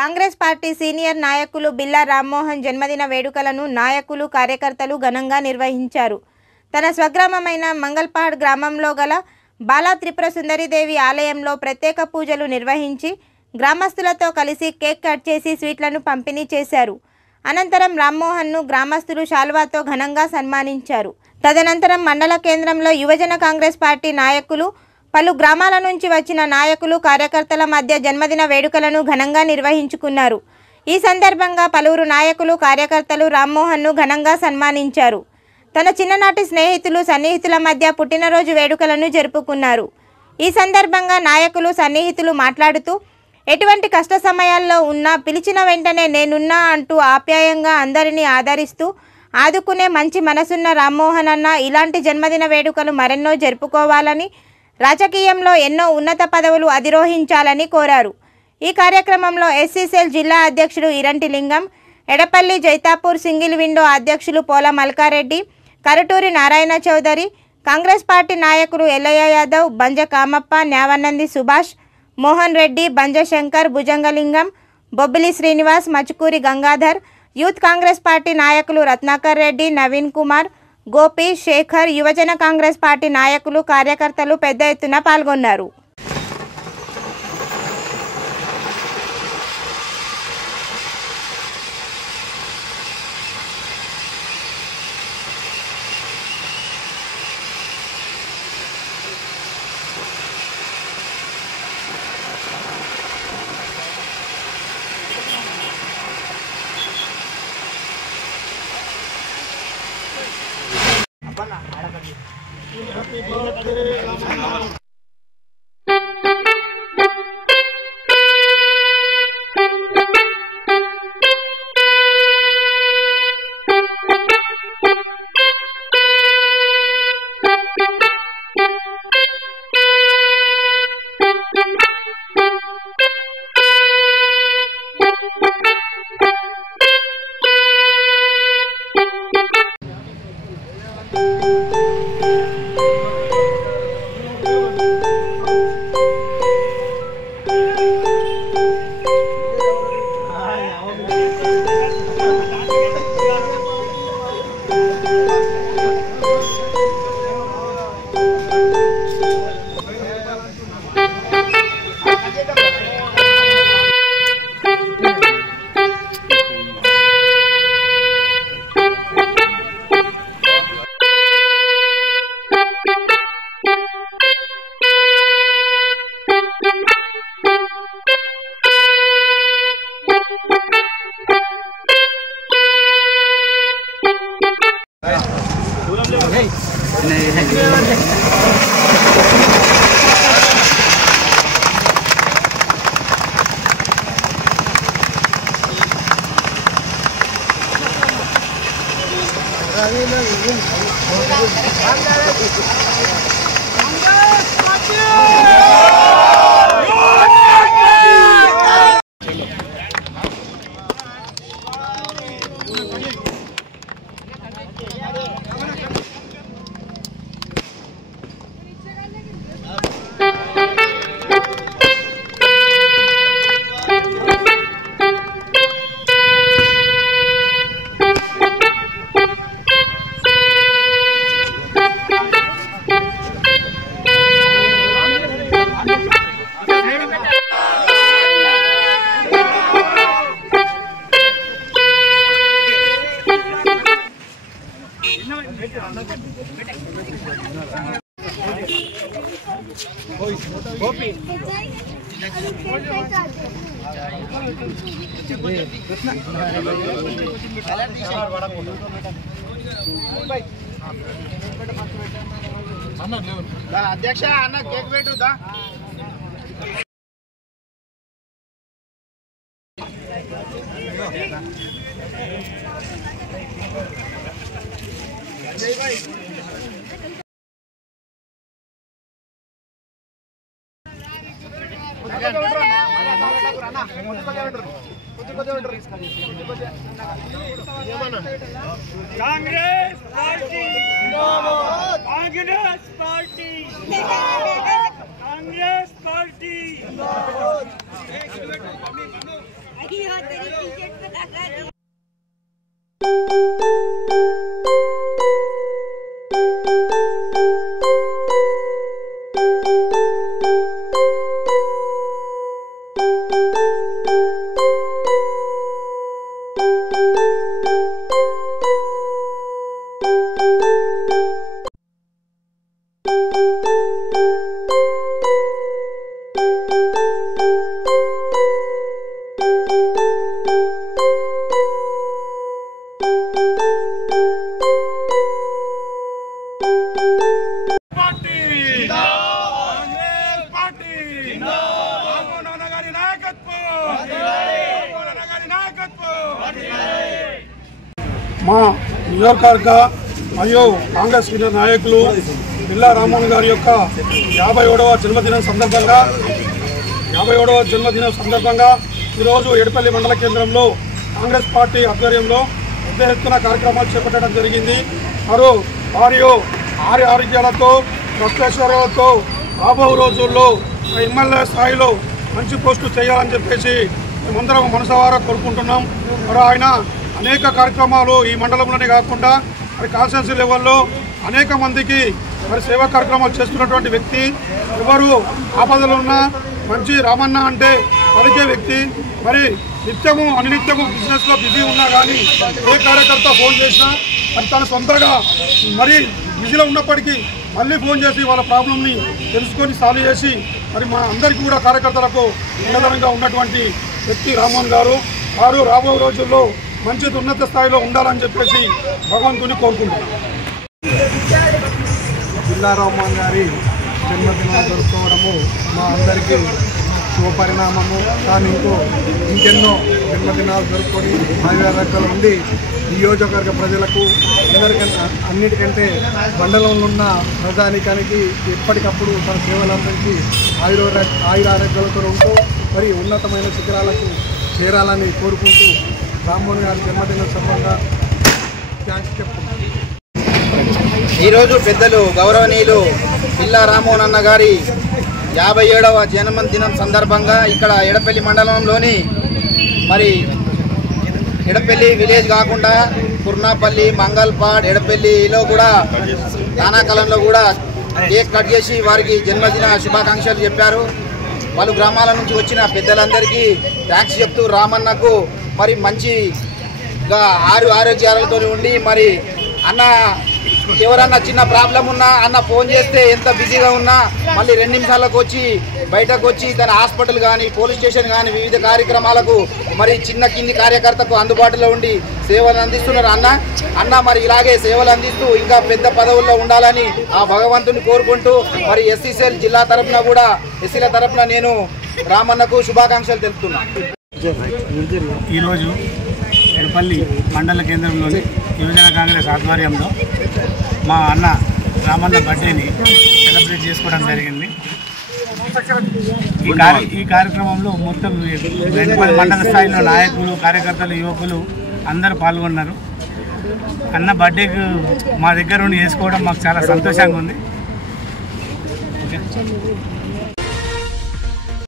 Congress party senior నాయకులు బిల్లా రామ్మోహన్ జన్మదిన వేడుకలను నాయకులు కార్యకర్తలు ఘనంగా నిర్వహించారు. తన స్వగ్రామమైన మంగల్పాడ్ గ్రామంలో గల బాలా త్రిపుర సుందరీదేవి ఆలయంలో ప్రత్యేక పూజలు నిర్వహించి గ్రామస్తులతో కలిసి కేక్ కట్ చేసి స్వీట్లను పంపిణీ చేశారు. అనంతరం రామ్మోహన్ను గ్రామస్తులు శాల్వాతో ఘనంగా సన్మానించారు. తదనంతరం మండల కేంద్రంలో యువజన కాంగ్రెస్ పార్టీ నాయకులు, పలు గ్రామాల నుంచి వచ్చిన నాయకులు కార్యకర్తల మధ్య జన్మదిన వేడుకలను ఘనంగా నిర్వహించుకున్నారు. ఈ సందర్భంగా పలువురు నాయకులు కార్యకర్తలు రామ్మోహన్ను ఘనంగా సన్మానించారు. తన చిన్ననాటి స్నేహితులు సన్నిహితుల మధ్య పుట్టినరోజు వేడుకలను జరుపుకున్నారు. ఈ సందర్భంగా నాయకులు సన్నిహితులు మాట్లాడుతూ ఎటువంటి కష్ట సమయాల్లో ఉన్నా పిలిచిన వెంటనే నేనున్నా అంటూ ఆప్యాయంగా అందరినీ ఆదరిస్తూ ఆదుకునే మంచి మనసున్న రామ్మోహన్ అన్న ఇలాంటి జన్మదిన వేడుకలు మరెన్నో జరుపుకోవాలని, రాజకీయంలో ఎన్నో ఉన్నత పదవులు అధిరోహించాలని కోరారు. ఈ కార్యక్రమంలో ఎస్సీసెల్ జిల్లా అధ్యక్షుడు ఇరంటి లింగం, ఎడపల్లి జైతాపూర్ సింగిల్ విండో అధ్యక్షులు పోల మల్కారెడ్డి, కరటూరి నారాయణ చౌదరి, కాంగ్రెస్ పార్టీ నాయకులు ఎల్లయ్య యాదవ్, బంజ కామప్ప, న్యావనంది సుభాష్, మోహన్ రెడ్డి, బంజ శంకర్, భుజంగలింగం, బొబ్బిలి శ్రీనివాస్, మచుకూరి గంగాధర్, యూత్ కాంగ్రెస్ పార్టీ నాయకులు రత్నాకర్ రెడ్డి, నవీన్ కుమార్, గోపి, శేఖర్, యువజన కాంగ్రెస్ పార్టీ నాయకులు కార్యకర్తలు పెద్ద ఎత్తున పాల్గొన్నారు. అధ్యక్ష అన్న కేక్ పెట్టుదా Congress party Congress party Congress party మా నియోజకవర్గ మరియు కాంగ్రెస్ సీనియర్ నాయకులు బిల్లా రామ్మోహన్ గారి యొక్క 57వ జన్మదినం సందర్భంగా ఈరోజు ఎడపల్లి మండల కేంద్రంలో కాంగ్రెస్ పార్టీ ఆధ్వర్యంలో పెద్ద ఎత్తున కార్యక్రమాలు చేపట్టడం జరిగింది. వారి ఆరోగ్యాలతో భక్తేశ్వరాలతో రాబో రోజుల్లో ఎమ్మెల్యే స్థాయిలో మంచి పోస్టు చేయాలని చెప్పేసి మేమందరం మనసారా కోరుకుంటున్నాం. ఆయన అనేక కార్యక్రమాలు ఈ మండలంలోనే కాకుండా కాన్స్టిట్యున్సీ లెవెల్లో అనేక మందికి సేవా కార్యక్రమాలు చేస్తున్నటువంటి వ్యక్తి. ఎవరు ఆపదలు ఉన్నా మంచి రామన్న అంటే పలికే వ్యక్తి. నిత్యము అనినిత్యము బిజినెస్లో బిజీ ఉన్నా కానీ ఏ కార్యకర్త ఫోన్ చేసినా తన సొంతగా బిజీలో ఉన్నప్పటికీ మళ్ళీ ఫోన్ చేసి వాళ్ళ ప్రాబ్లంని తెలుసుకొని సాల్వ్ చేసి మా అందరికీ కూడా కార్యకర్తలకు ఉన్నతంగా ఉన్నటువంటి వ్యక్తి రామ్మోహన్ గారు. వారు రాబో రోజుల్లో మంచి ఉన్నత స్థాయిలో ఉండాలని చెప్పేసి భగవంతుని కోరుకుంటున్నాం. బిల్లా రామ్మోహన్ గారి జన్మదినం జరుపుకోవడము మా అందరికీ శుభపరిణామము. కానీ ఇంకెన్నో జన్మదినాలు జరుపుకొని ఆయుర్వేదాలు ఉండి నియోజకవర్గ ప్రజలకు అన్నిటికంటే మండలంలో ఉన్న ప్రజానికానికి ఎప్పటికప్పుడు తన సేవలు అందించి ఆయురారోగ్యాలతో ఉంటూ ఉన్నతమైన శిఖరాలకు చేరాలని కోరుకుంటూ రామ్మోహన్ గారి జన్మదిన సందర్భంగా థ్యాంక్స్ చెప్తున్నాను. ఈరోజు పెద్దలు గౌరవనీయులు బిల్లా రామ్మోహన్ అన్న గారి 57వ జన్మదినం సందర్భంగా ఇక్కడ ఎడపల్లి మండలంలోని ఎడపల్లి విలేజ్ కాకుండా కుర్నాపల్లి, మంగల్పాడ్, ఎడపల్లిలో కూడా దానాకాలంలో కూడా కేక్ కట్ చేసి వారికి జన్మదిన శుభాకాంక్షలు చెప్పారు. పలు గ్రామాల నుంచి వచ్చిన పెద్దలందరికీ థ్యాంక్స్ చెప్తూ రామన్నకు మంచిగా ఆరోగ్యాలతో ఉండి అన్న ఎవరన్నా చిన్న ప్రాబ్లం ఉన్నా అన్న ఫోన్ చేస్తే ఎంత బిజీగా ఉన్నా మళ్ళీ 2 నిమిషాలకు వచ్చి బయటకు వచ్చి తన హాస్పిటల్ కానీ పోలీస్ స్టేషన్ కానీ వివిధ కార్యక్రమాలకు చిన్న కింది కార్యకర్తకు అందుబాటులో ఉండి సేవలు అందిస్తున్నారు అన్న ఇలాగే సేవలు అందిస్తూ ఇంకా పెద్ద పదవుల్లో ఉండాలని ఆ భగవంతుని కోరుకుంటూ ఎస్సీసీఎల్ జిల్లా తరఫున కూడా ఎస్సీల తరఫున నేను రామన్నకు శుభాకాంక్షలు తెలుపుతున్నా. ఈరోజు ఎడపల్లి మండల కేంద్రంలోని యువజన కాంగ్రెస్ ఆధ్వర్యంలో మా అన్న రామన్న బర్త్డేని సెలబ్రేట్ చేసుకోవడం జరిగింది. ఈ కార్యక్రమంలో మొత్తం ఎడపల్లి మండల స్థాయిలో నాయకులు, కార్యకర్తలు, యువకులు అందరూ పాల్గొన్నారు. అన్న బర్త్డేకి మా దగ్గర ఉండి చేసుకోవడం మాకు చాలా సంతోషంగా ఉంది.